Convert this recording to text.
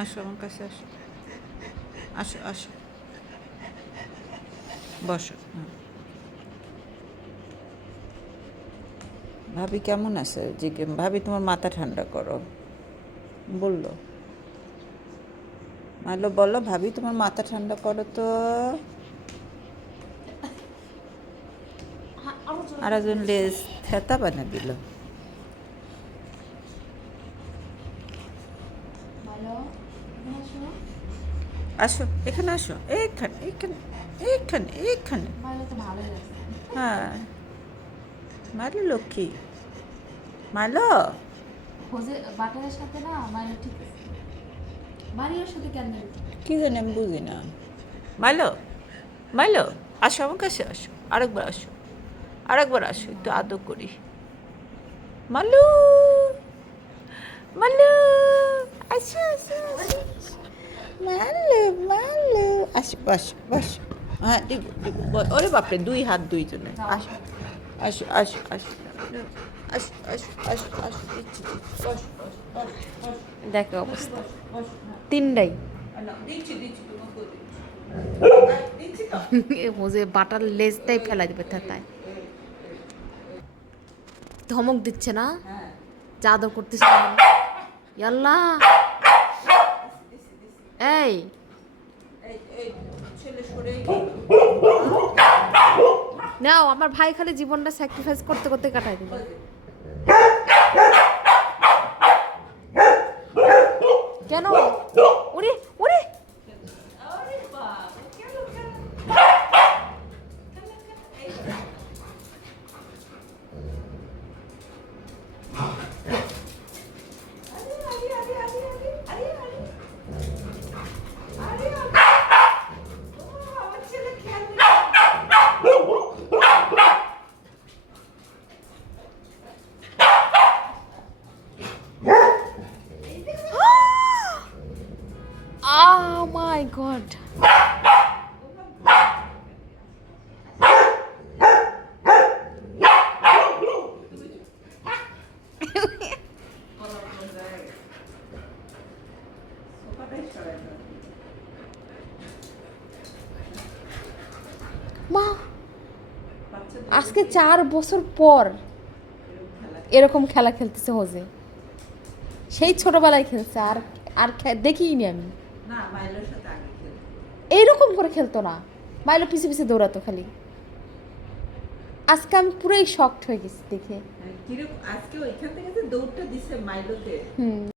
আসো আমার কাছে আসো। আসো আসো। বসো। ভাবি কেমন আছে? জিজ্ঞে ভাবি তোমার মাথা ঠান্ডা করো। বলল। মাইলো বলল ভাবি তোমার মাথা ঠান্ডা করো তো। আর একজন লেজ থেতা বানা দিল। আসো এখানে আসো এইখানে এইখানে এইখানে লাগছে। হ্যাঁ। মাইলো লক্ষ্মী। মাইলো হোজে বাটারের সাথে না মায়ের ঠিক মারিওর সাথে কেন কি জানি আমি বুঝি না। মাইলো মাইলো আসো আমার কাছে আসো। আরেকবার আসো। আরেকবার আসো একটু আদর করি। মালু মালু হ্যাঁ ওরে বাপরে দুই হাত দুইজনে আসো আসো আসো আসো দেখো অবস্থা তিনটাই বাটার লেজটাই ফেলা দেবে তাই ধমক দিচ্ছে না জাদু করতেছে আল্লাহ এই। নাও আমার ভাই খালি জীবনটা স্যাক্রিফাইস করতে করতে কাটাই দিল। কেন? My god. মা, আজকে চার বছর পর এরকম খেলা খেলতেছে হোজে সেই ছোটবেলায় খেলছে, আর আর দেখিইনি আমি না মাইলোর সাথে আগে খেলতো এইরকম করে খেলতো না। মাইলো পিছে পিছে দৌড়াতো খালি। আজকে আমি পুরোই শক্ট হয়ে গেছি দেখে। আজকে ওইখান থেকে দৌড়টা দিছে মাইলোতে। হুম।